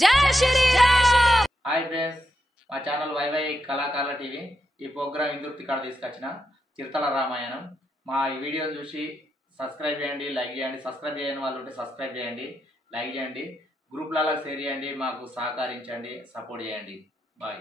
జై Sriram. Hi friends, మా channel YY కళాకారుల టీవీ ఈ ప్రోగ్రామ్ ఇందుర్తి కాడ తీసుకొచ్చిన చిరుతల రామాయణం. మా ఈ వీడియోని చూసి సబ్స్క్రైబ్ చేయండి, లైక్ చేయండి. సబ్స్క్రైబ్ చేయని వాళ్ళు ఉంటే సబ్స్క్రైబ్ చేయండి, లైక్ చేయండి, గ్రూప్లలో షేర్ చేయండి, మాకు సహకరించండి, సపోర్ట్ చేయండి. బాయ్.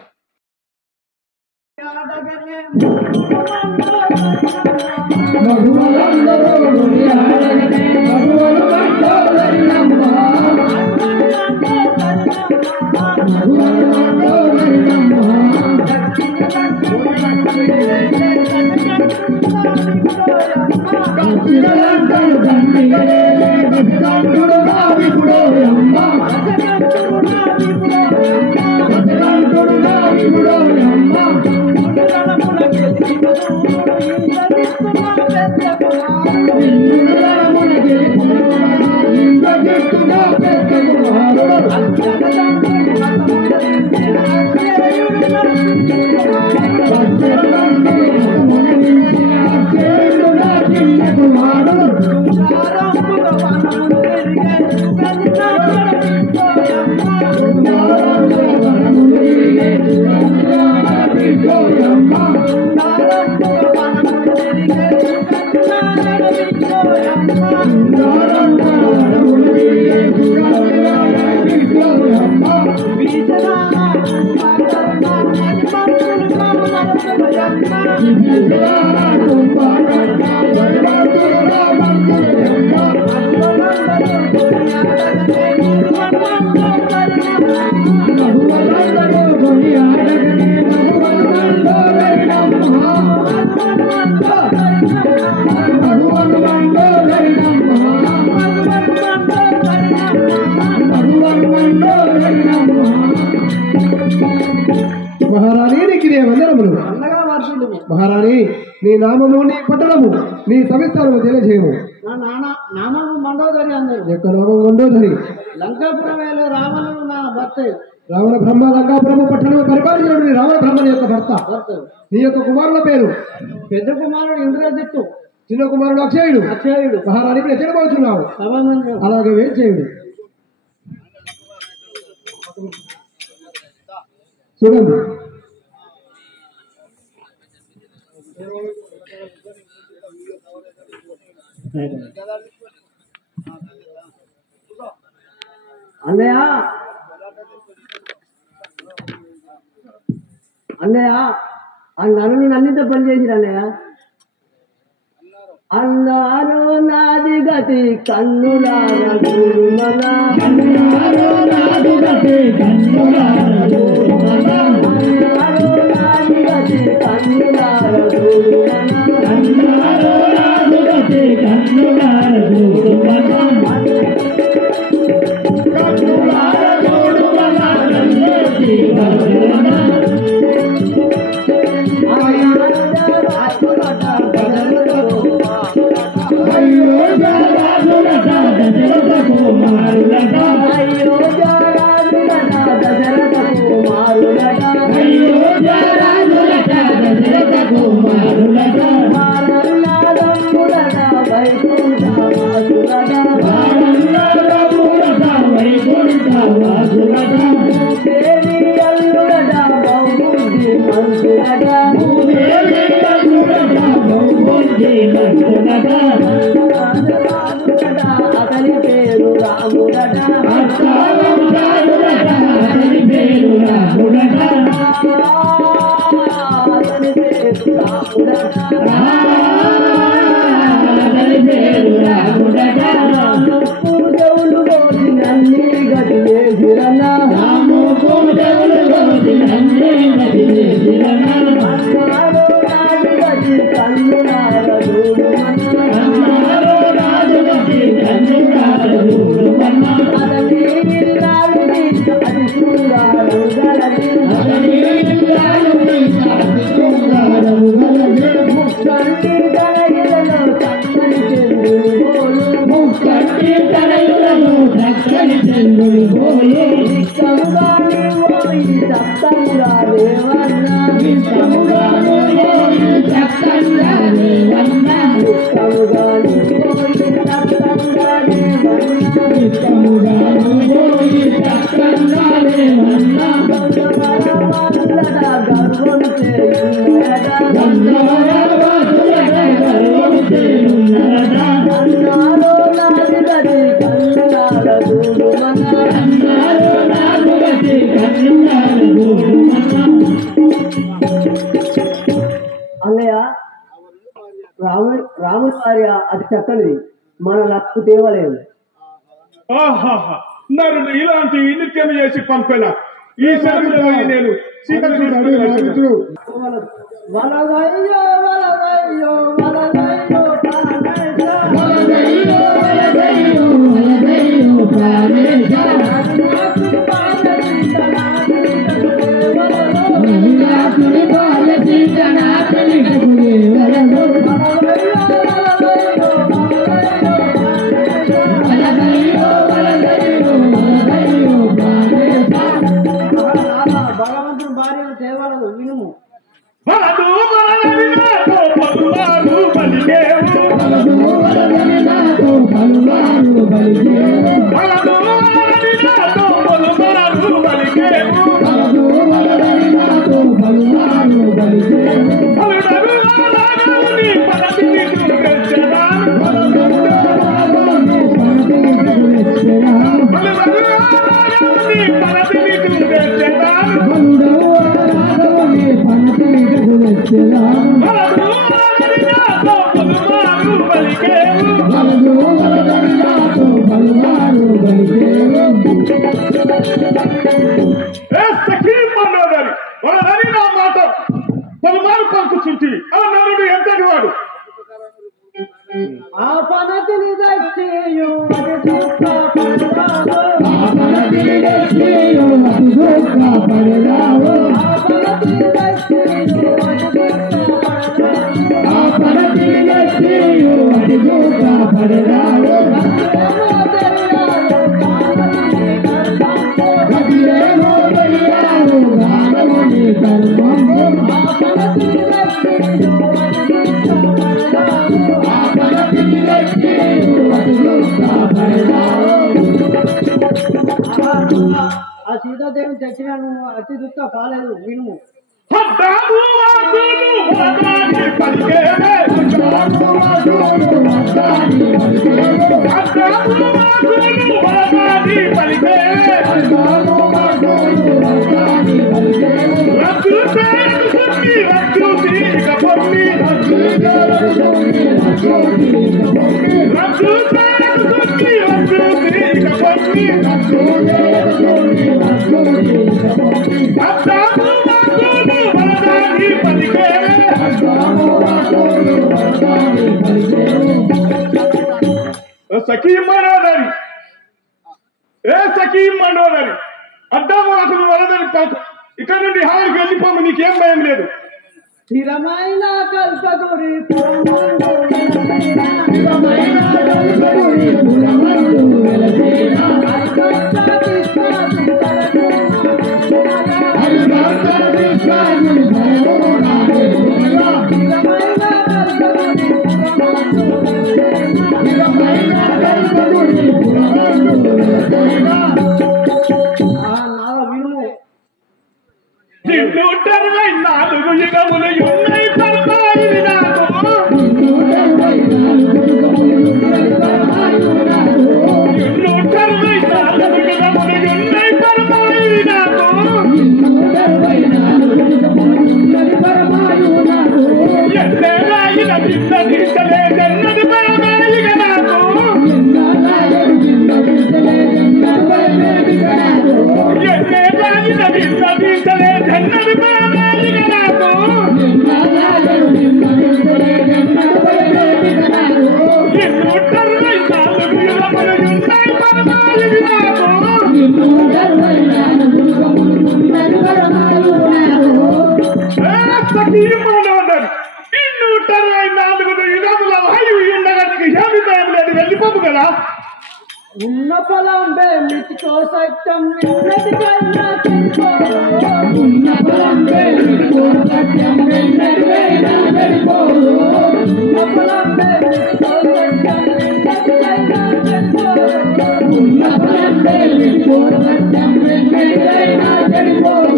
మహారాణి, నీ నామము, నీ పట్టణము, నీ సవిస్తారము తెలియజేయము. నామము మండోదరి అందరు. యొక్క నామం మండోదరి. లంకాపురం రావణుడు నా భర్త. రావణ బ్రహ్మ లంకాపురము పట్టణము పరిపాలించిన రావణ బ్రహ్మని యొక్క భర్త. నీ యొక్క కుమారుల పేరు? పెద్ద కుమారుడు ఇంద్రజిత్తు, చిన్న కుమారుడు అక్షయుడు. మహారాణికి ఎచ్చడబోతున్నావు, అలాగే వేచేయుడు. చూడండి, అన్నయ్య అన్నయ్య ఆ నన్ను అన్నితో పని చేసిరు అన్నయ్య. అన్నారు నాది గతి కన్నులార గురుమల, అన్నారు నాది గతి కన్నులార గురుమల, అన్నారు నాది గతి కన్నులార గురుమల, అన్నారు నాది గతి కన్నులార గురుమల, కన్నులార గురుమల నందేసి గురుమల. అతని పేరు రాముడట, అతని పేరు రాముడట, అతని పేరు రాముడట, అతని పేరు రాముడట. పూజవులు కోసి నన్ని గతి వేసిరన్న, రాము పూజవులు కోసి నన్ని గతి వేసిరన్న, అన్నారు నాటి గతి కన్నులార చూడుమన్న, అన్నారు రాజు గతి కన్నులార చూడుమన్న, అతని ఇల్లాలు అది శృంగారు గలది, అతని ఇల్లాలు అది శృంగారు గలది. ముక్కంటి తనయులలో చక్కని చంద్రుడి గోలు, ముక్కంటి తనయులలో చక్కని చంద్రుడి గోలు. దిక్కముగాని పోయి సప్తంగా దేవన్న, దిక్కముగాని పోయి సప్తంగా దేవన్న, దిక్కముగాని పోయి సప్తంగా దేవన్న, దిక్కముగాని పోయి సప్తంగా రాముడి వారి అతి చక్కనిది మన లక్కు తేవలేదు. ఆహాహా నరుడు ఇలాంటి నిత్యం చేసి పంపిన ఈ సెలవులో నేను సీతను తీసుకుని వచ్చాను. వలదయ్యో వలదయ్యో వలదయ్యో భగవంతుని భార్యను తేవలదు వినుము. ఆ పనతిని దక్షియు ఆ సీతాదేవి తెచ్చిన నువ్వు అతి దుఃఖ కాలేదు వినుము. సఖీ మనోదరి ఏ సఖీ మనోదరి అడ్డాము అసలు వరదని పలుకు ఇక్కడ నుండి హాయికి వెళ్ళిపోము, నీకేం భయం లేదు. స్థిరమైన కల్పగురి నిన్ను 24 యుగములు ఉన్నాయి పరమాయి నాకు, నిన్ను 24 యుగములు ఉన్నాయి పరమాయి నాకు, ఎన్నేరాయిన విన్నదించలేదన్నది పరమాయిగా నాకు, ఎన్నేరాయిన విన్నదించలేదన్నది పరమాయిగా నాకు, నిన్ను 24 యుగములు ఉన్నాయి పరమాయి నాకు. ఇన్ను 24 యుగముల వాయువు ఉండగా నీకు ఏమి భయం లేదు, వెళ్ళిపోము కదా. ఉన్న పొలం మితికో సత్యం విన్నటికైనా ఉన్న పొలం మితికో సత్యం విన్నటికైనా వెళ్ళిపోదు, ఉన్న పొలం మితికో సత్యం విన్నటికైనా వెళ్ళిపోదు, ఉన్న పొలం మితికో సత్యం విన్నటికైనా వెళ్ళిపోదు.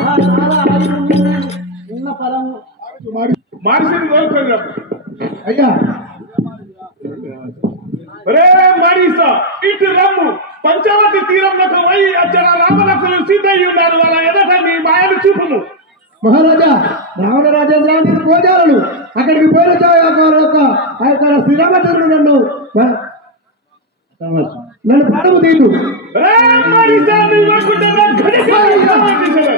చాలా మారిసింది కోరుకోరు అయ్యా రే మారీసా ఇటు రమ్ము పంచవటి తీరంలో వై అచ్చర రామలక్ష్మణులు సీతయ్య ఉన్నారు వాళ్ళ ఎదట నీ మాయలు చూపుము మహారాజా రావణ రాజేంద్రాన్ని గోజాలను అక్కడికి పోయిన యొక్క శ్రీరామచంద్రుడు నన్ను ప్రాణము తీయు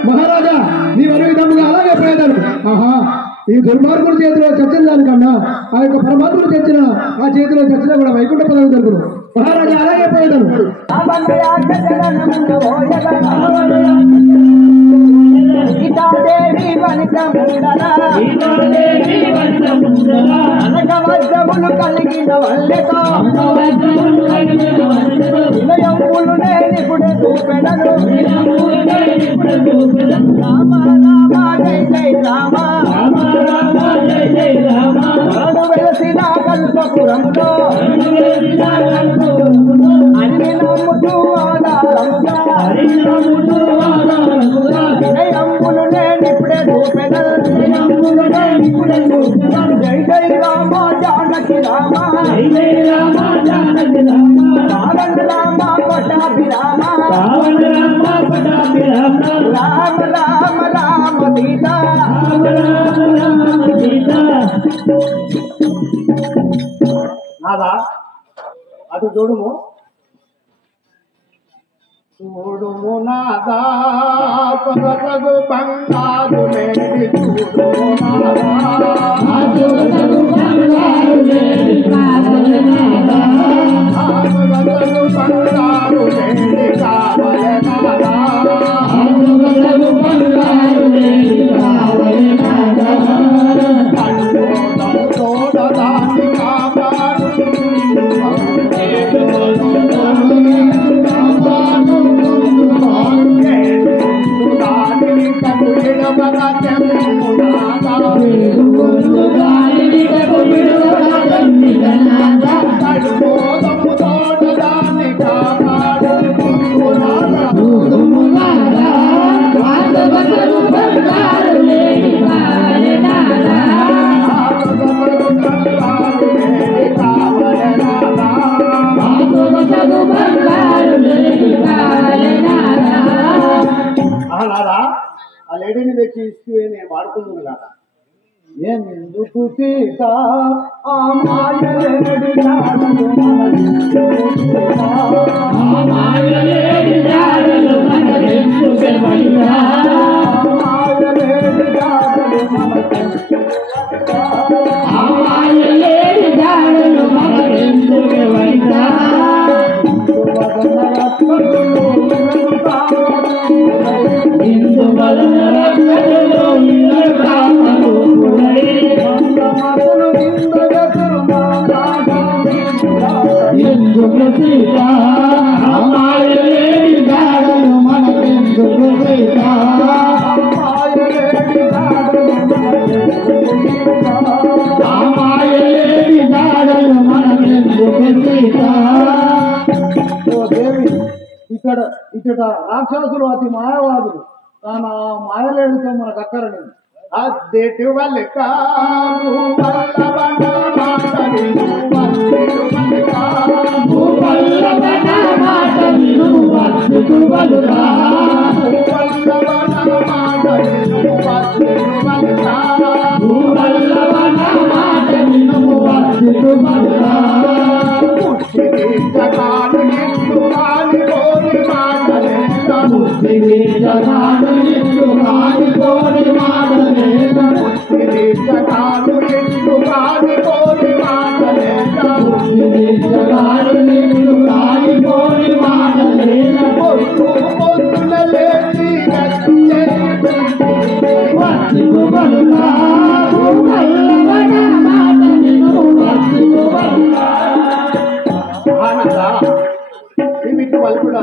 మహారాజా నీ వరు విధముగా అలాగే పోయేదాను ఆహా ఈ దుర్మార్గుడి చేతిలో చచ్చిన దానికన్నా ఆ యొక్క పరమాత్ముడు చచ్చిన ఆ చేతిలో చచ్చిన కూడా వైకుంఠ పదవి జరుగును మహారాజా అలాగే పోయేదాను సీతాదేవి అనగవజ్రములు కలిగిన వల్లెతో వినయములు నేనిపుడే చూపెడను రామ రామ జై జై రామ నడు వెలసిన కల్పపురములో అన్ని నమ్ముతూ ఆధారముగా వినయములు నేనిప్పుడే చూపెదను జై జై రామ జానకి రామ రావణ రామ పటాభిరామ రామ రామ రామ సీత నాదా అటు చూడుము చూడుము నాదా పగపగు బంగారు లేడి చూడుము నాదా పగపగు బంగారు లేడి కావలె నాదా పగపగు బంగారు లేడి కావలె నాదా పగపగు బంగారు లేడి కావలె నాదా తోడదాని కాపాడు ఆ లేడీని తెచ్చి ఇస్తే నేను వాడుకుంటుంది కదా ఎందుకు సీత ఆ మాయలేడి జాడలు మాయలేడి జాడలు మనకెందుకు వైరా మాయలేడి జాడలు మాయలేడి జాడలు మనకెందుకు వైరా ఇందు బలన రక్షణలో ఇంద్ర కామను ఎందుకు సీత మాయలేడి జాడలు మనకెందుకు వైరా మాయలేడి జాడలు మనకెందుకు సీత ఇక్కడ ఇచ్చట రాక్షసులు అతి మాయవాదులు తాను మాయలేడితో మనకు అక్కరలేదు అద్దెటి వాళ్ళ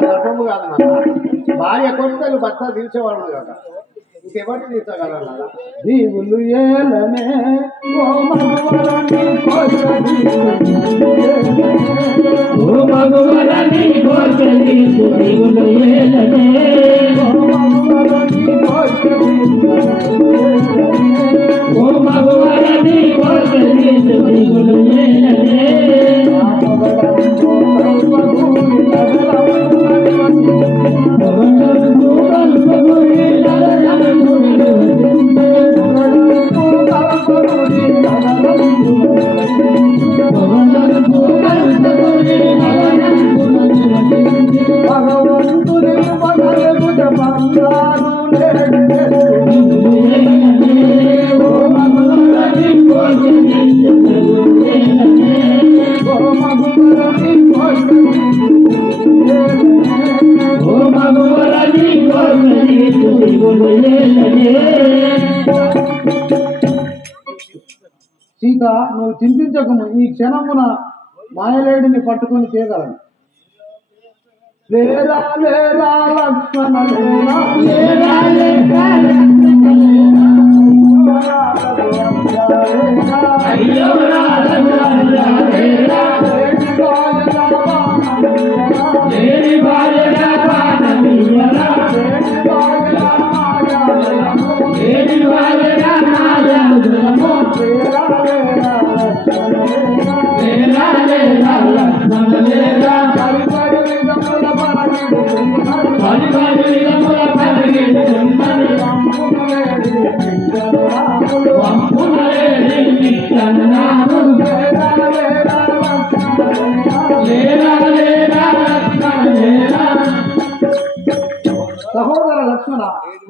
ధర్మము కాదన్న భార్య కొడుకలు భర్త తీర్చేవాడు కదా ఇంకెవరిని తీర్చగలరా దీవులు ఏలనే ఓ మగవరని కోసని ఓ మగవరని కోసని దీవులు ఏలనే ఓ మగవరని కోసని ఓ సీత, నువ్వు చింతించకము, ఈ క్షణమున మాయలేడిని పట్టుకొని చేయగలను. లేరా లేరా లక్ష్మణ లేరా, లేరా లేరా అయ్యో సహోదర లక్ష్మణ,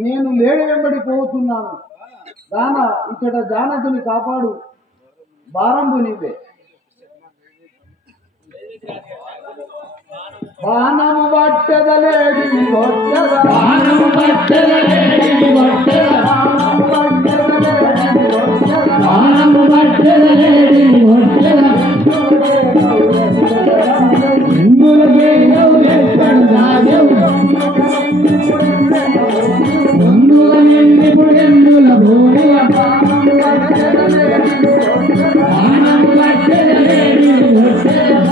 నేను లేడి వెంబడి పోతున్నాను. దాన ఇక్కడ జానకిని కాపాడు, భారంబు నీవే. బాణము పట్టదలేడిని కొట్టదా, బాణము పట్టదలేడిని కొట్టదా, బాణము పట్టదలేడిని కొట్టదా, బాణము పట్టదలేడిని కొట్టదా, ఇందులకే దాగవు ముందుగా నిండిపుడెందుల భూమియ బాణము పట్టదలేడిని కొట్టదా, బాణము పట్టదలేడిని కొట్టదా,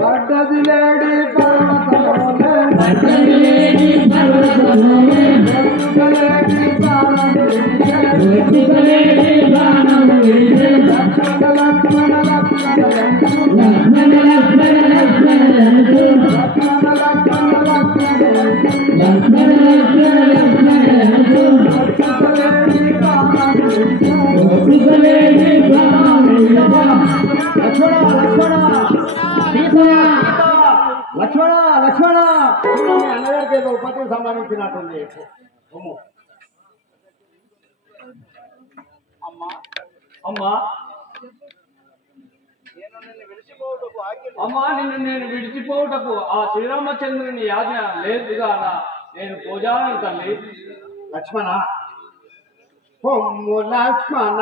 పడ్డది లేడి పర్వతమోలే, పడ్డది లేడి పర్వతమోలే, వెతుకలేడి బాణం విడిచే, వెతుకలేడి బాణం విడిచే, లక్ష్మణ లక్ష్మణ లక్ష్మణ లక్ష్మణ లక్ష్మణ లక్ష్మణ లక్ష్మణ లక్ష్మణ లక్ష్మణ వెతుకలేడి బాణం విడిచే, వెతుకలేడి బాణం విడిచే. లక్ష్మణ లక్ష్మణ లక్ష్మణ లక్ష్మణ అన్నగారికి ఏదో ఉపతికి సంబంధించినట్టుంది. అమ్మా అమ్మా నిన్ను నేను విడిచిపోవుటకు ఆ శ్రీరామచంద్రుని యాజ్ఞ లేదుగా నేను పూజాను తల్లి. లక్ష్మణ పొమ్ము లక్ష్మణ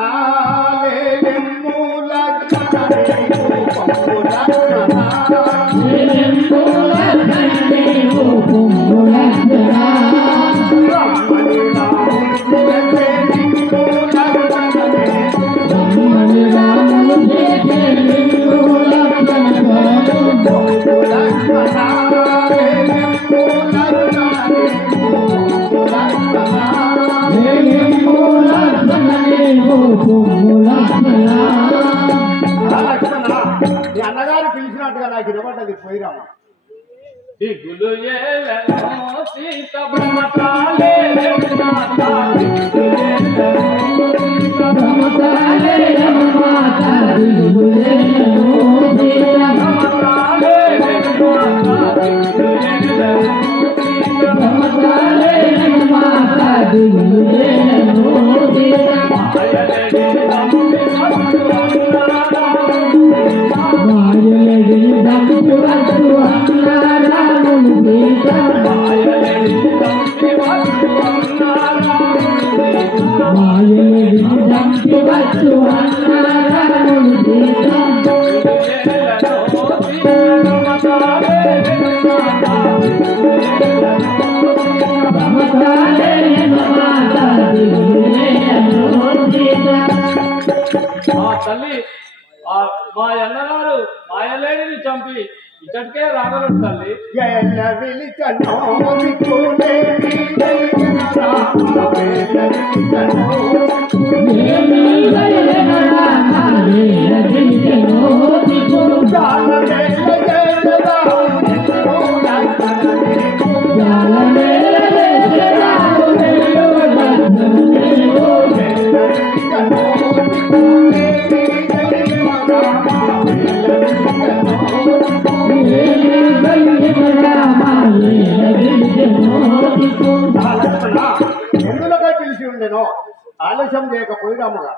లేలెమ్ము లక్ష్మణ పొమ్ము లక్ష్మణ లేలెమ్ము లక్ష్మణ పొమ్ము లక్ష్మణ బ్రహ్మణి రాముడు చేసేదిక్కు లక్ష్మణ బ్రహ్మణి రాముడు చేసేదిక్కు లక్ష్మణ పొమ్ము లక్ష్మణ లేలెమ్ము లక్ష్మణ అన్నగారు పిలిచినట్టుగా నాకు ఇవ్వబడ్డది పోయిరామా. దిగులు సీత తల్లి మా అన్నగారు మాయలేడిని చంపి ఇక్కడికే రాగలరు తల్లి. ఎందులోగా పిలిచి ఉండేనో ఆలస్యం చేయకపోయినాముగా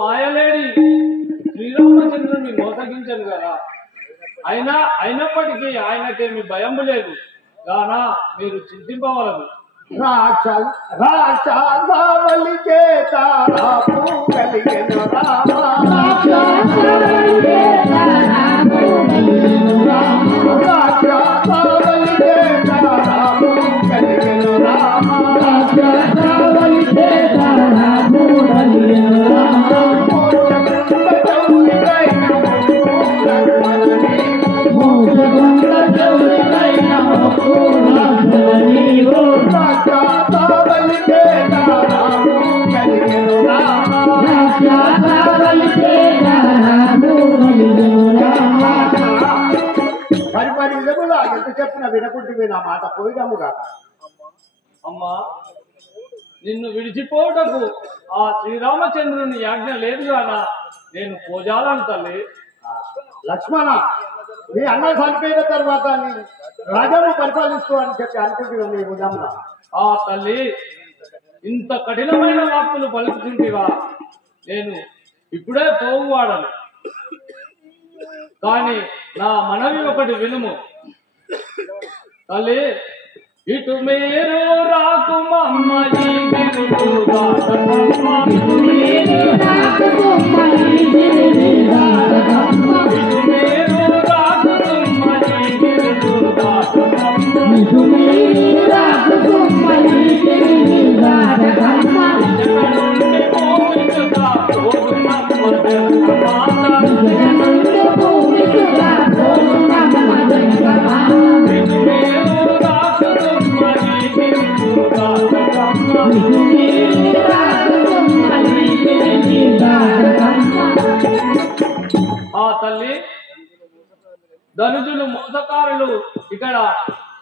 మాయలేడి శ్రీరామచంద్రుని మోసగించను కదా. అయినప్పటికీ ఆయనకేమి భయం లేదు గానా మీరు చింతింపవలదు. రాక్షసావళి చేత కలిగెను చెప్పిన వినకుంటే నా మాట పోయినాముగా. అమ్మా నిన్ను విడిచిపోవటకు ఆ శ్రీరామచంద్రుని యాజ్ఞ లేదు గానా నేను పోజాలను తల్లి. లక్ష్మణ నీ అన్న చనిపోయిన తర్వాత నీ రాజ్యాన్ని పరిపాలిస్తూ అని చెప్పి అనుకుంటున్నావు నీ ఉదమ్మ. ఆ తల్లి ఇంత కఠినమైన వాక్కులు పలుకుతుంటివా నేను ఇప్పుడే పోవువాడను. కానీ నా మనవి ఒకటి వినుము తల్లి. ఇటు మీరు రాకుమమ్మ ఈ గిరులు దాటకమ్మ, ఇటు మీరు రాకుమమ్మ ఈ గిరులు దాటకమ్మ, ఇటు మీరు రాకుమమ్మ ఈ గిరులు దాటకమ్మ, ఇటు మీరు రాకుమమ్మ ఈ గిరులు దాటకమ్మ, జగనుండి భూమిసుగా పోగునమ్మ జగమాత, జగనుండి భూమిసుగా పోగునమ్మ జగమాత, ఇటు మీరు ఆ తల్లి ధనుజులు మోసకారులు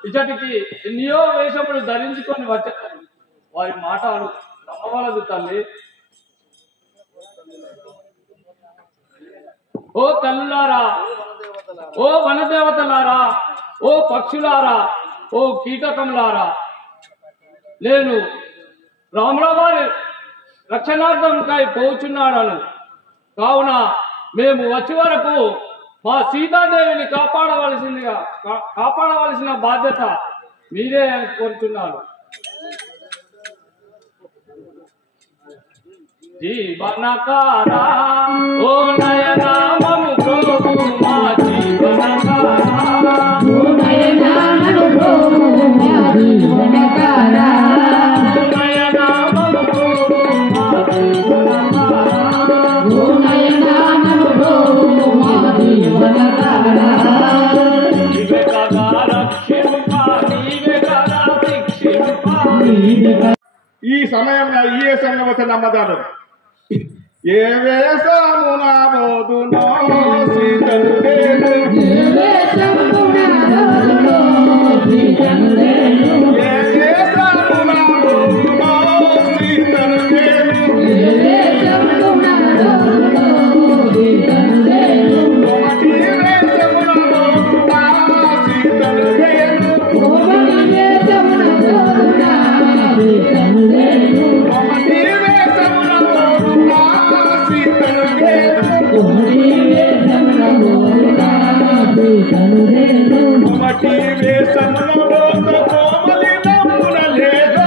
ఇచ్చటికి ఎన్నో వేషములు ధరించుకొని వచ్చారు. వారి మాటలు నమ్మవలదు తల్లి. ఓ తల్లులారా, ఓ వనదేవతలారా, ఓ పక్షులారా, ఓ కీటకములారా, నేను రాముల వారి రక్షణార్థంకై పోచున్నాడను. కావున మేము వచ్చే వరకు మా సీతాదేవిని కాపాడవలసిన బాధ్యత మీరే అని కోరుచున్నాను. జీవనకారా ఓ నయనామము ప్రభు మా జీవనకారా, ఓ నయనామము ప్రభు మా జీవనకారా, ఓ నయనామము ప్రభు మా జీవనకారా, ఓ నయనామము ప్రభు మా జీవనకారా, నీవే కదా రక్షింప, నీవే కదా శిక్షింప. ఈ సమయంలో ఏ సంగతి నమ్మదారు ఏ వేషమున బోధునో సీతనుడేను, ఏ వేషమున బోధునో సీతనుడేను, ఏ వేషమున బోధునో సీతనుడేను, ఏ వేషమున బోధునో సీతనుడేను. మటి వేషములో కోమలి నమ్మున లేదు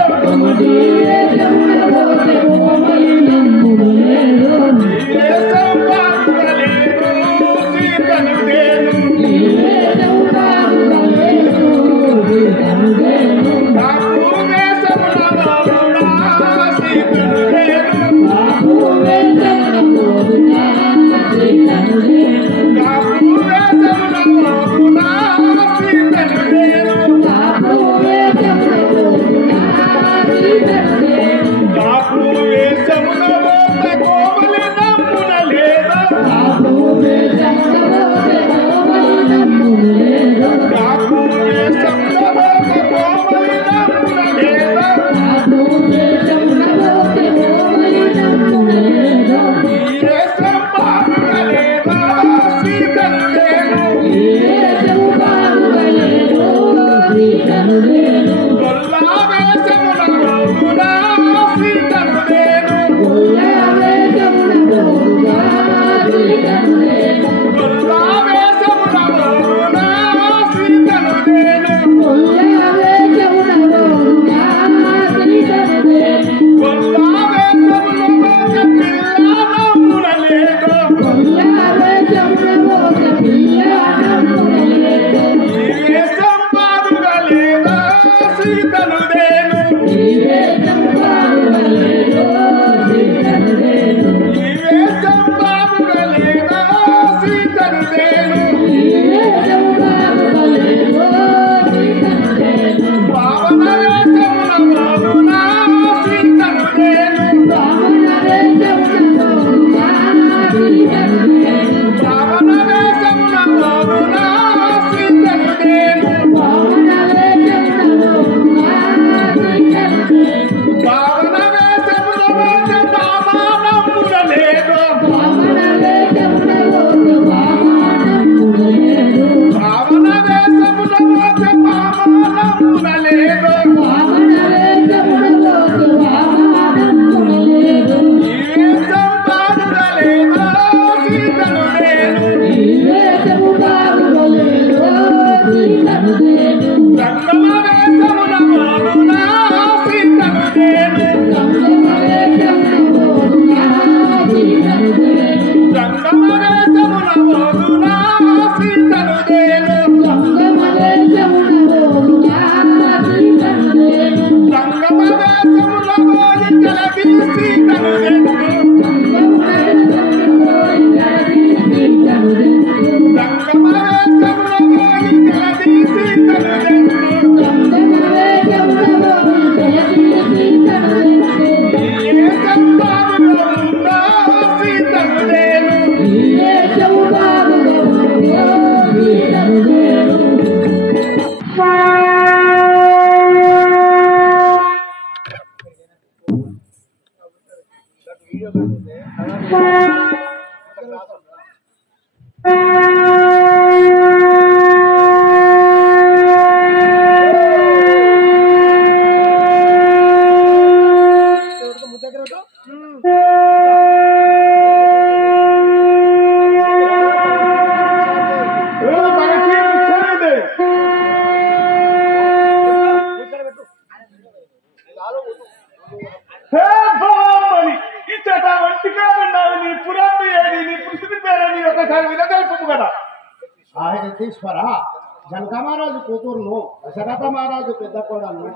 जनका महाराजु कूतूरुनु दशरथ महाराजु पेद्द कोडनु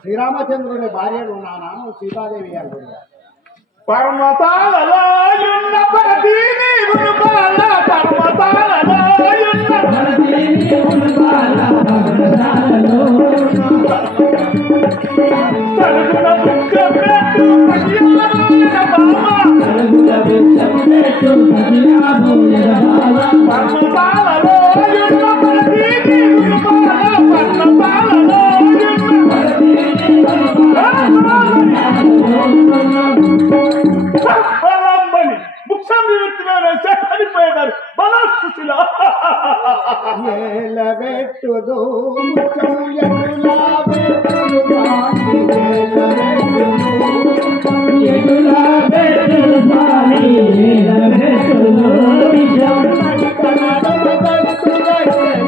శ్రీరామచంద్రుని భార్యను నా నామం సీతాదేవి అంటున్నారు. పర్వతాలలోయున్న పరదీని ఉనుబాల పర్వతాలలోయున్న పరదీని ఉనుబాల పర్వతాలలో సరుగుల బుక్కపెట్టు పగిలాబోయన బామ సరుగుల బుక్కపెట్టు పగిలాబోయన బామ పర్వతాలలోయున్న పరదీని ఉనుబాల పర్వతాలలోయున్న పరదీని బలంబని ముఖ్యం విరుద్ధమైన చనిపోయేదారు బలసుశీల ఏలబెట్టుదు ముఖ్యం ఎటులా బెట్టుదు కాని ఎటులా బెట్టుదు కాని ఏలబెట్టుదు విషం కనడ బెట్టుదు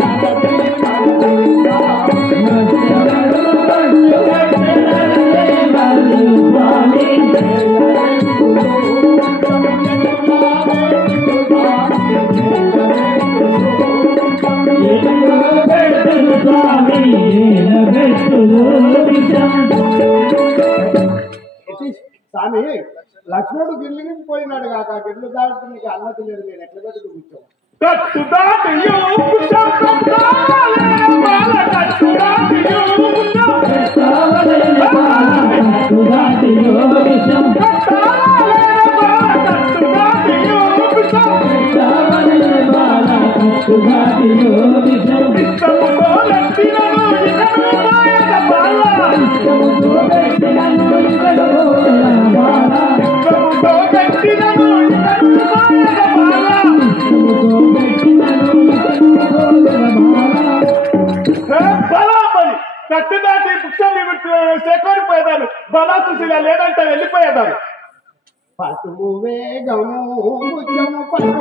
కానీ లక్ష్మణుడు గిల్లికి పోయినాడు కాక గిల్లు దాటి నీకు అన్నది లేదు నేను ఎట్లా పెట్టుకు కూర్చోను కట్టు దాటి సేకూరిపోయేదాను బలా చూసిలా లేదంటే వెళ్ళిపోయేదాను పటుము వేగము ముచ్చము పటుము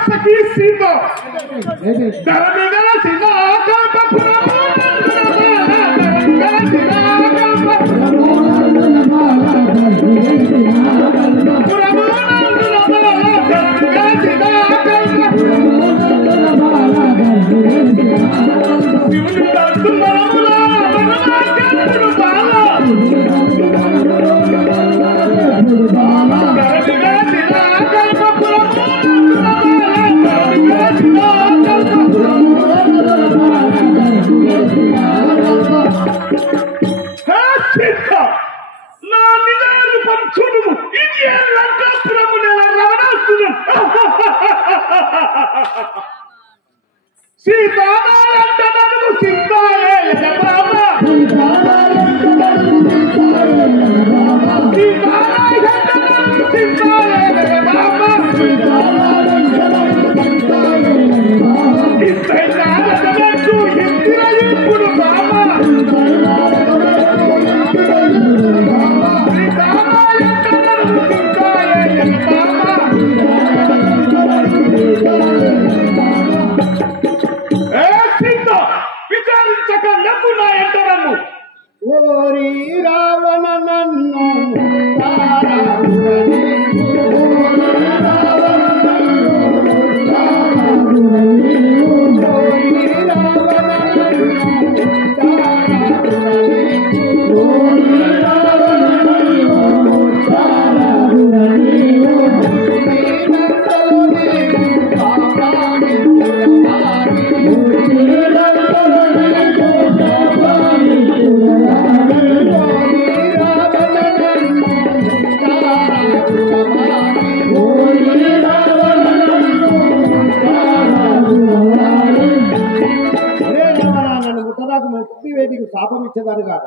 సఖీ సీత ధరణిగల ఓరి రావణ నన్ను శాపం ఇచ్చేదాన్ని కాక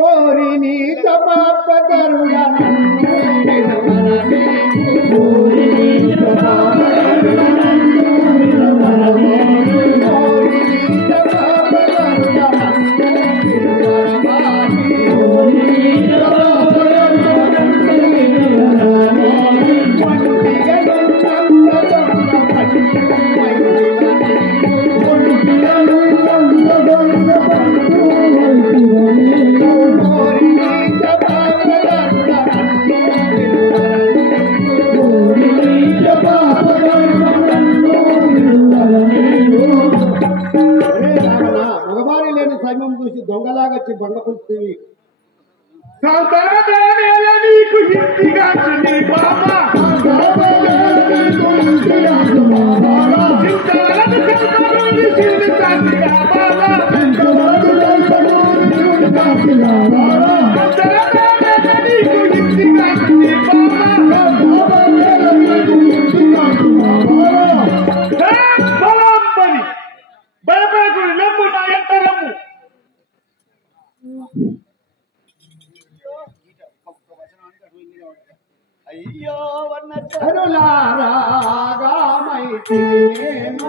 ఓరి నీ పాప కరుణ సమయం చూసి దొంగలాగొచ్చి బంగపుస్తుంది. నీకు ఇంటిగా చిన్ని బాబా భయపడకూడదు లెమ్ము నా ఎంత లెమ్ము అయ్యో వన్నరులారాగామైతే నేను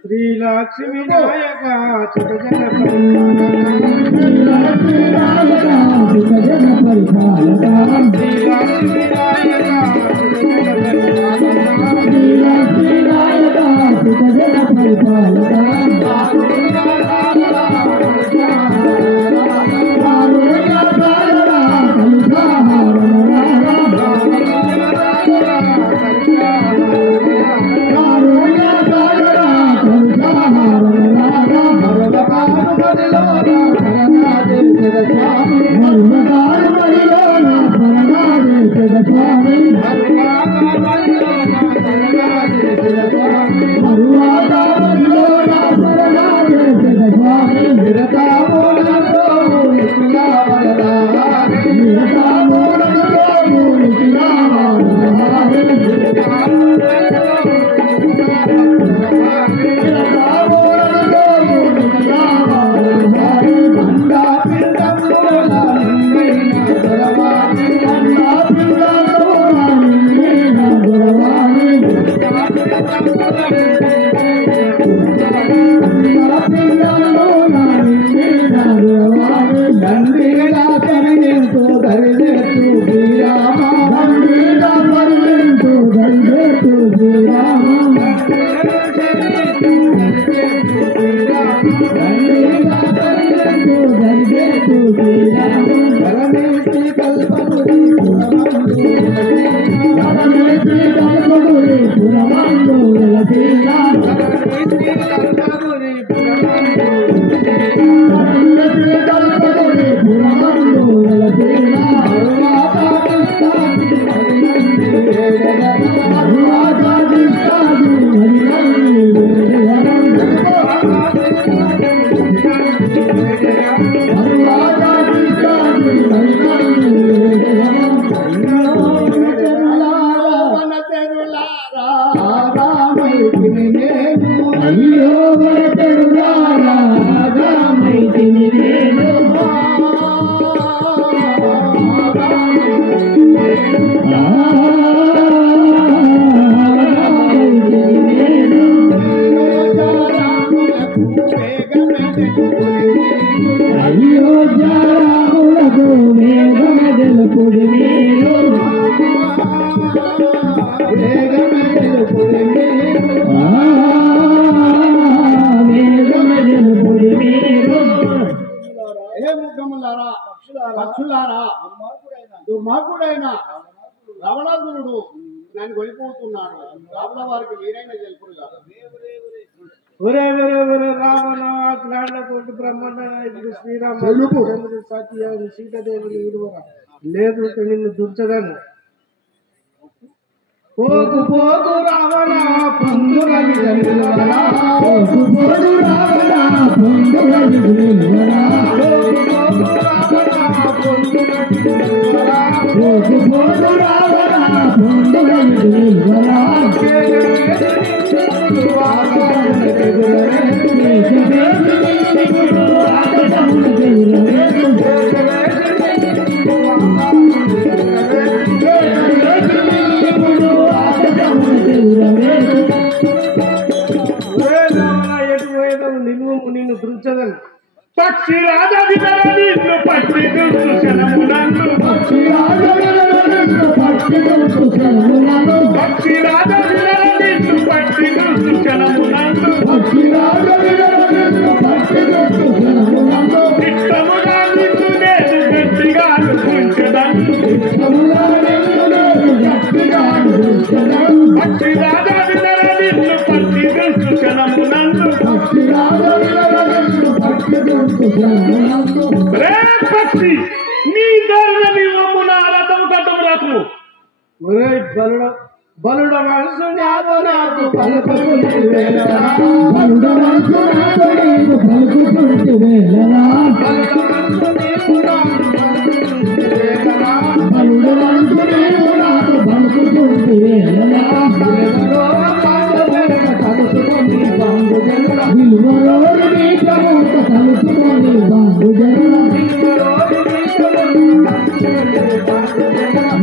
శ్రీలక్ష్మి నాయక పక్షులారా దుర్మార్గుడైన రావణాసురుడు నన్ను వెళ్ళిపోతున్నాడు. రావణ వారికి వీరైన తెలుపుడుగా ఒరే రావణ అట్లాడకుంటూ బ్రహ్మణ ఇప్పుడు శ్రీరామ సత్య సీతాదేవిని విడువరా లేదు నిన్ను దుర్చదను. పోగు పోగు రావణ పొందుగా పోగు పోగు రావణ పొందుగా పోగు పోగు రావణ పొందుగా నిన్ను దృంచదను. పక్షి రాజా నిన్ను పట్టి దుర్శనమునందు పక్షి రాజా నిన్ను పట్టి దుర్శనమునందు పక్షి రాజా నిన్ను పట్టి దుర్శనమునందు పక్షి రాజా నిన్ను పట్టి దుర్శనమునందు ఇష్టముగా నిన్ను నేను గట్టిగా అనుకుంచదను ఇష్టముగా నిన్ను నేను గట్టిగా అనుకుంచదను. పక్షి రాజా నిన్ను పట్టి దుర్శనమునందు పక్షి రాజా నిన్ను పట్టి దుర్శనమునందు రే పక్షి నీ ధర్మని ఒమ్మున రథము కట్టములకు ఒరే బలుడ మనసు నాదో నాకు పలుకుతుంది వేళరా బలుడ మనసు నాదో నీకు పలుకుతుంది వేళరా బలుడ మనసు నీవు నాకు పలుకుతుంది వేళరా కలుసుకొని బాంగు జనుల విలువరోడు నీకము కలుసుకొని బాంగు జనుల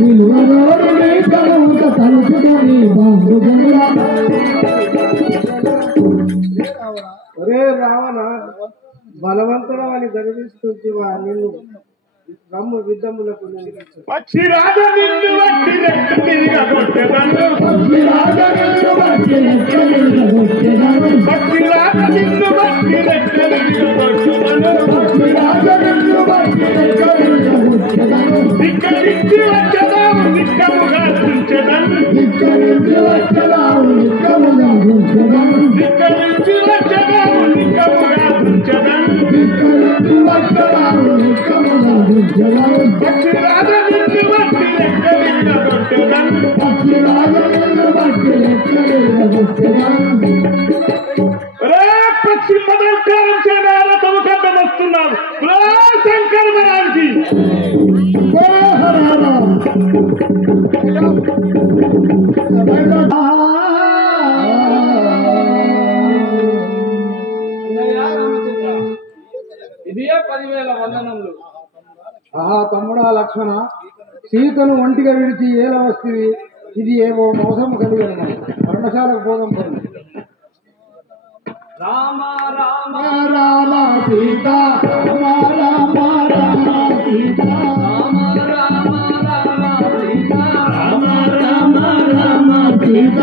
విలువరోడు నీకము కలుసుకొని బాంగు జనుల. ఒరే రావణ బలవంతుడు అని గర్విస్తుంటివా నిన్ను రమ్ము యుద్ధములకు పక్షి రాజా నిన్ను వట్టి రెట్టు తిరగొట్టెదను పక్షి రాజా నిన్ను వట్టి రెట్టు తిరగొట్టెదను పక్షి రాజా నిన్ను వట్టి రెట్టు తిరగొట్టెదను పక్షి రాజా నిన్ను వట్టి రెట్టు తిరగొట్టెదను ధిక్కరించి వచ్చదాము నిక్కముగా తుంచెదను ధిక్కరించి వచ్చదాము నిక్కముగా తుంచెదను ధిక్కరించి వచ్చదాము నిక్కముగా తుంచెదను ధిక్కరించి వచ్చదాము నిక్కముగా తుంచెదను పక్షి రాజా నిన్ను వట్టి రెట్టు తిరగొట్టెదను పక్షి రాజా నిన్ను వట్టి రెట్టు తిరగొట్టెదను. రే పక్షి పదకారం చేయడం కట్టమొస్తున్నారు శంకర్ మహారాజుకి ఇదియే 10,000 వందనములు. ఆహా తమ్ముడా లక్ష్మణ, సీతను ఒంటిగా విడిచి ఏల వస్తుంది. ఇది ఏమో మోసం కలిగిన పర్ణశాలకు పోదాం పని. రామ రామ రామ సీత రామ రామ రామ సీత రామ రామ రామ సీత రామ రామ రామ సీత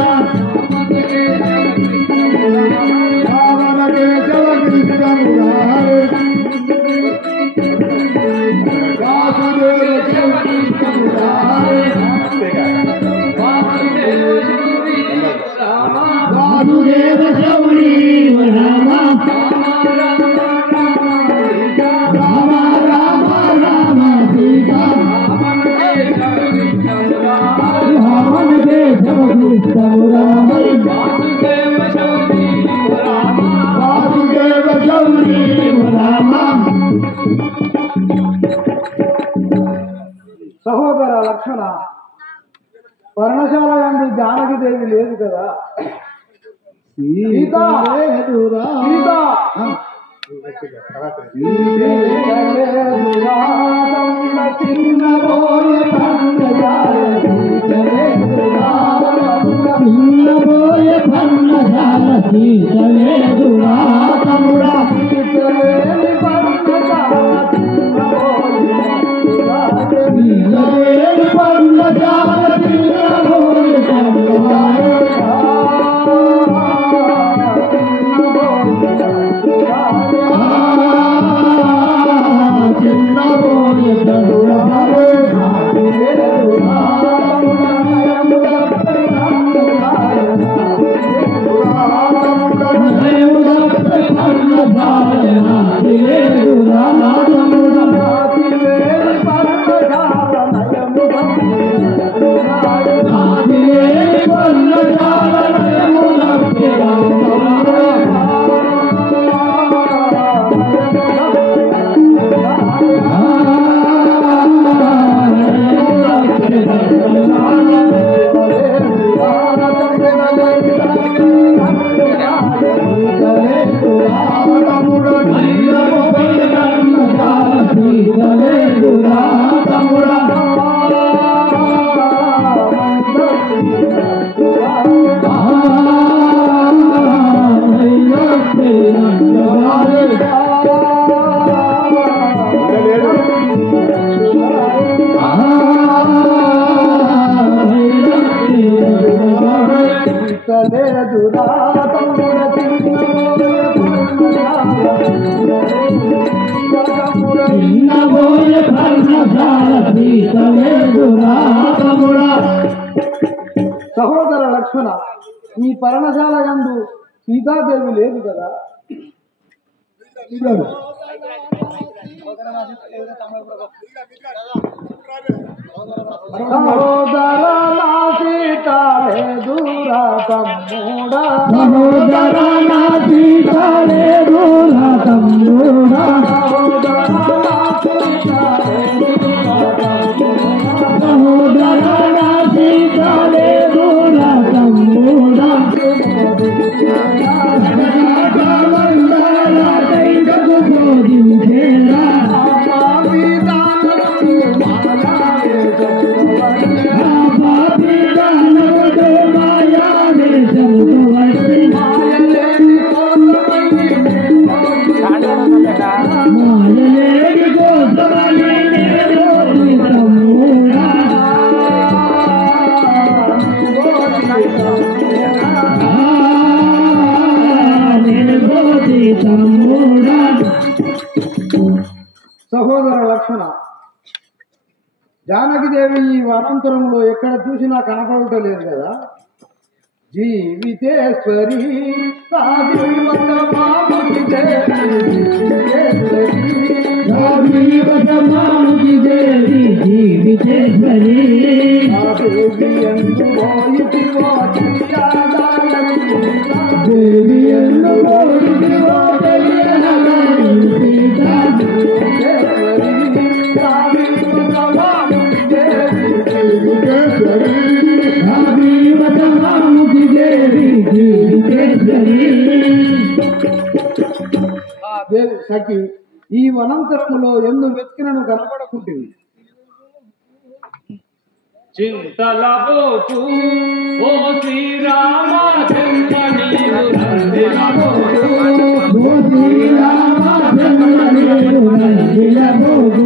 రావణ కేశవ కృష్ణము రారే వాసుదేవ కేశవ కృష్ణము రారే వాసుదేవ శౌరీ రామ రామ రామ రామ సీత రావణ కేశవ కృష్ణము రారే వాసుదేవ శౌరీ రామ. సహోదర లక్ష్మణ, పర్ణశాల యందు జానకి దేవి లేదు కదా. సీత చిన్నబోయే పర్ణశాల సీతలేదురా తమ్ముడా చిన్నబోయే నిన్నబోయే పర్ణశాల సీత లేదురా తమ్ముడా. సహోదర లక్ష్మణ, ఈ పర్ణశాల యందు సీతాదేవి లేదు కదా. సహోదర నా సీత లేదురా తమ్ముడా. సహోదర నా సీత లేదురా తమ్ముడా. సహోదర నా సీత లేదురా తమ్ముడా. సహోదర నా సీత లేదురా తమ్ముడా. బోధించేరా సహోదర లక్ష్మణ, జానకిదేవి ఈ వనాంతరంలో ఎక్కడ చూసినా కనపడటలేదు కదా. జీవితేశ్వరి సఖి, ఈ వనంతరములో ఎందు వెతికినను కనపడకుంటుంది. చింతలబోకు ఓ శ్రీరామచంద్ర నీవు నందిలబోకు. ఓ శ్రీరామచంద్ర నందిలబోకు.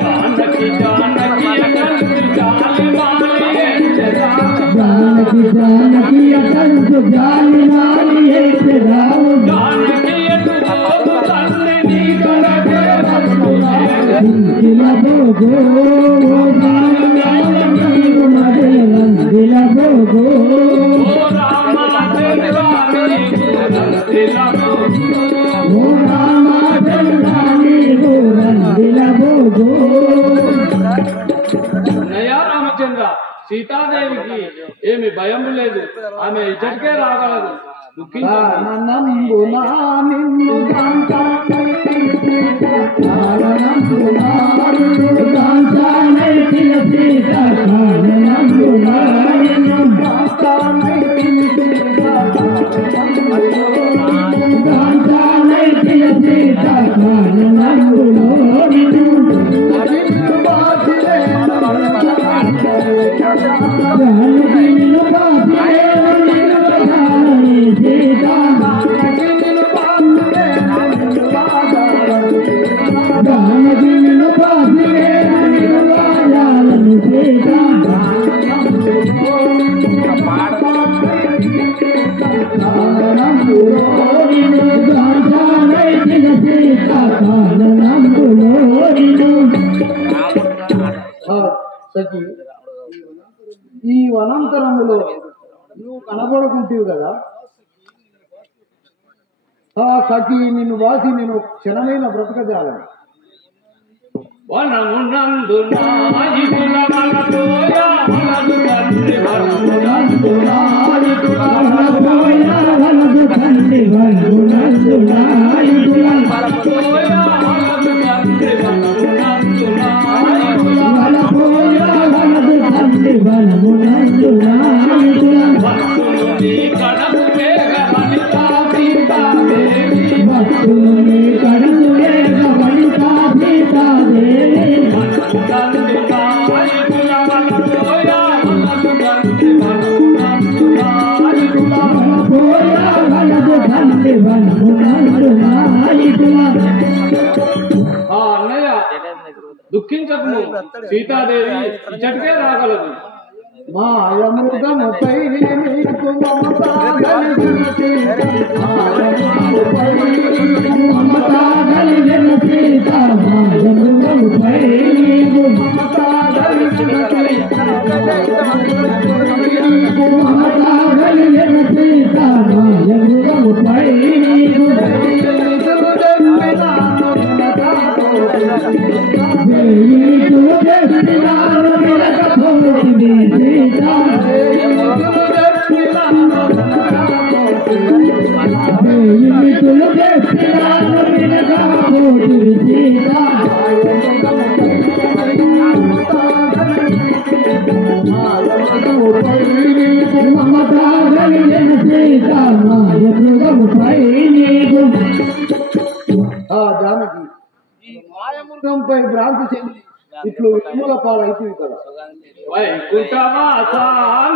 జానకి జానకి అకంసు జాలిమాలి ఎంచెరా. జానకి జానకి అకంసు జాలిమాలి ఎంచెరా. జానకి ఎటుపోదు తండ్రి నీ కొరకే నందిలబోకు. రామచంద్ర, సీతాదేవికి ఏమి భయం లేదు, ఆమె ఇచ్చటికే రాగలదు. ఈ వనాంతరములో నువ్వు కనబడుకుంటావు కదా. ఆ సఖి, నిన్ను వాసి నేను క్షణమైన బ్రతకజాలను. వనమునందున ఇగుల వలపోయ వలదు తండ్రి వనమునందున ఇగుల వలపోయ వలదు తండ్రి వనమునందున ఇగుల వలపోయ వలదు తండ్రి వనమునందున ఇగుల వలపోయ వలదు తండ్రి వనమునందున ఇగుల భక్తుని కడము వేగ వనితా సీతాదేవి. భక్తుని కడము వేగ వనితా సీతాదేవి. అన్నయ్య, దుఃఖించకు, సీతాదేవి ఇచ్చటికే రాగలదు. మాయమృగముపై నీకు మమతా కలిగిన సీత, జానకి ఈ మాయమృగంపై భ్రాంతి చెంది ఇట్లు విముల పాలైతుంది కదా. వైకుంఠవాసా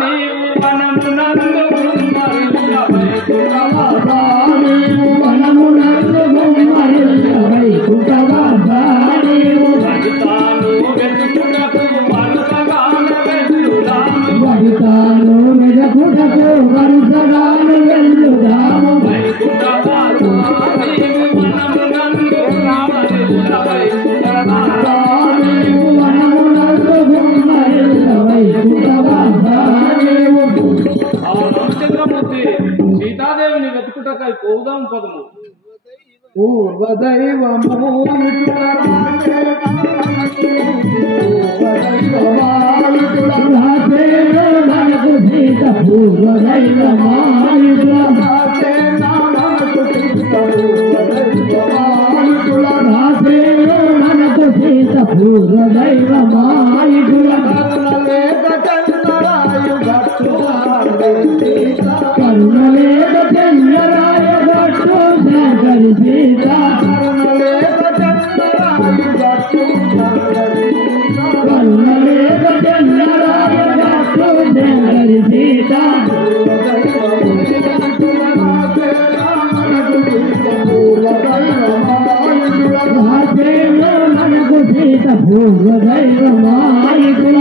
నీవు వనమునందు గుమ్మరిల్ల వైకుంఠవాసా నీవు వనమునందు గుమ్మరిల్ల వైకుంఠవాసా నీవు వనితాను వెతుకుటకు వరుసగాన వెళ్ళుదాము వనితాను వెతుకుటకు వరుసగాన వెళ్ళుదాము వైకుంఠవాసా నీవు వనమునందు గుమ్మరిల్ల వైకుంఠవాసా నీవు వనమునందు గుమ్మరిల్ల వైకుంఠవాసా నీవు. ఆ రామచంద్రమూర్తి సీతాదేవిని వెతుకుటకై పోదాం పదము. పూర్వదైవము మనకు సీత పూర్వదైవమాయుల మనకు సీత పూర్వదైవమాయుల కరుణలేక చంద్రరాయ భట్టు శంకరి సీత కరుణలేక చంద్రరాయ భట్టు శంకరి సీత మనకు సీత పూర్వదైవమాయుల.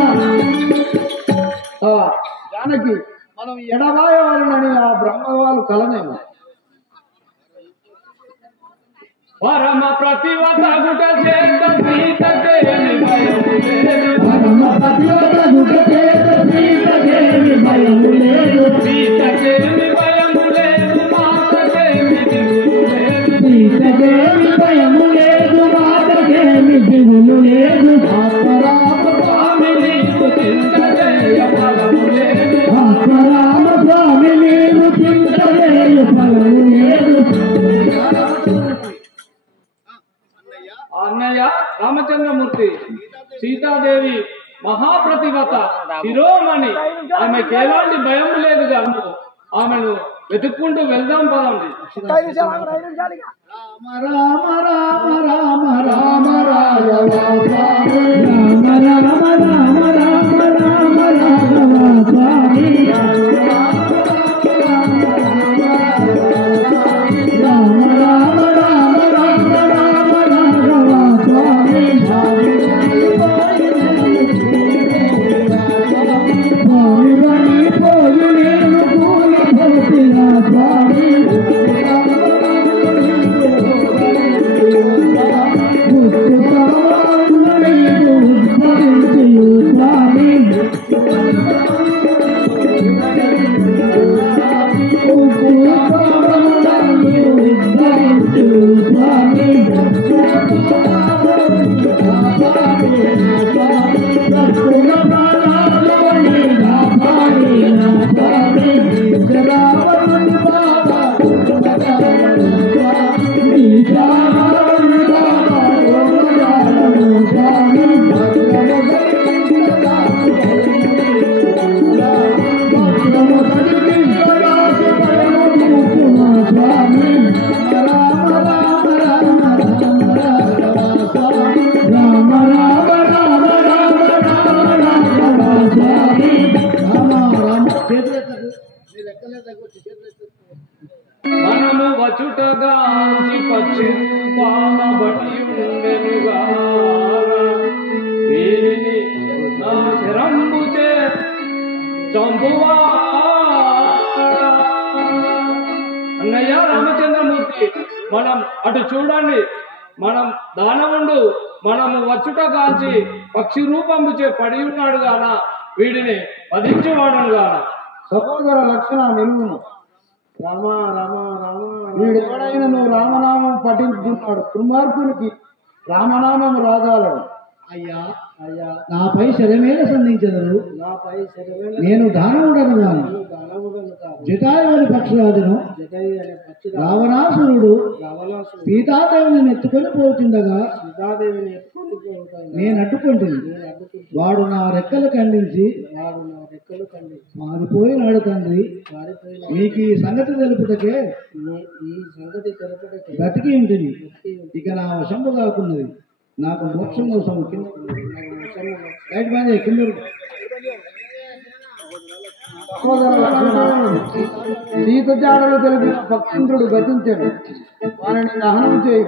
జానకి మనం ఎడబాయవాలని ఆ బ్రహ్మవాళ్ళు కలనేమో. పరమ ప్రతివత గుట చేత సీతకేమి భయము లేదు పరమ ప్రతివత గుట చేత సీతకేమి భయము లేదు సీతకేమి భయము లేదు మాతకేమి దిగులు లేదు సీతకేమి భయము లేదు మాతకేమి దిగులు లేదు. ఆత్మరామ స్వామి నీకు చింతచేయ ఫలము లేదు ఆత్మరామ స్వామి నీవు చింతలేయ ఫలము లేదు. అన్నయ్య రామచంద్రమూర్తి సీతాదేవి మహాప్రతివత శిరోమణి, ఆమెకి ఎలాంటి భయం లేదు కనుక ఆమెను వెతుక్కుంటూ వెళ్దాం పదండి. రామ రామ రామ రామ రామ రాఘవ స్వామి రామ రామ రామ రామ రామ రాఘవ స్వామి రామ రామ రామ రామ రాఘవ స్వామి స్వామి వని పోయి నేను పూల పోసిన స్వామి మనము వచ్చుటగాంచి పక్షి రూపాన బట్టి ఉండెనుగా వీరిని నా శరంబుచే చంపువా. అన్నయ్య రామచంద్రమూర్తి మనం అటు చూడండి, మనం దానవుండు మనము వచ్చుట కాల్చి పక్షి రూపంచే పడి ఉన్నాడు గాన వీడిని వధించేవాడను గాన. సహోదర లక్షణ నిలువును. రామ రామ రామ వీడు ఎవడైనా నువ్వు రామనామం పఠించుకున్నాడు. దుర్మార్గునికి రామనామం రాగాలను అయ్యా అయ్యా నాపై శరమేల సంధించదరు నాపై శరవేళ నేను దానవుడను గాను దానవుడను కాదు జటాయువుని పక్షరాజును జటయి అనే పక్షి రావణాసురుడు రావణాసుడు సీతాదేవిని ఎత్తుకొని పోతుండగా సీతాదేవిని ఎత్తుకొని పోతాయి నేను అడ్డుకుంటుంది నేను అడ్డుకుంటూ వాడు నా రెక్కలు ఖండించి వాడు నా రెక్కలు ఖండించి మారిపోయినాడు తండ్రి. పారిపోయిన మీకు ఈ సంగతి తెలుపుటకే ఈ సంగతి తెలపటకే బ్రతికి ఉంటుంది. ఇక నా వశంపు కాకున్నది. నాకు మోక్షం కోసం కింద రైట్ బాగా కింద సీత జాడలు తెలిపిన పక్షింద్రుడు గతించాడు వారిని దహనం చేయు